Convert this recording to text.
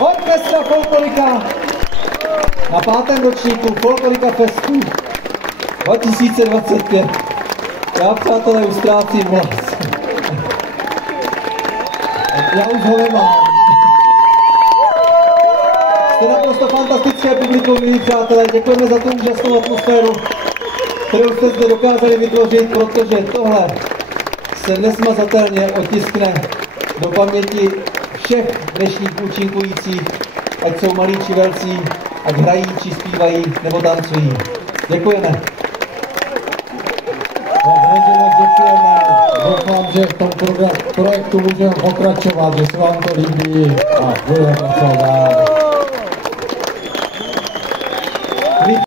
Orchestra Folklorika na 5. ročníku Folklorika Festu 2025. Já, přátelé, už ztrácím hlas. Já už ho nemám. Jste naprosto fantastické publikum, milí přátelé. Děkujeme za tu úžasnou atmosféru, kterou jste zde dokázali vytvořit, protože tohle se nesmazatelně otiskne do paměti všech dnešních účinkujících, ať jsou malí či velcí, ať hrají či zpívají nebo tancují. Děkujeme. Děkujeme. Doufám, že v tom projektu můžeme pokračovat, že se vám to líbí a budeme pracovat dál.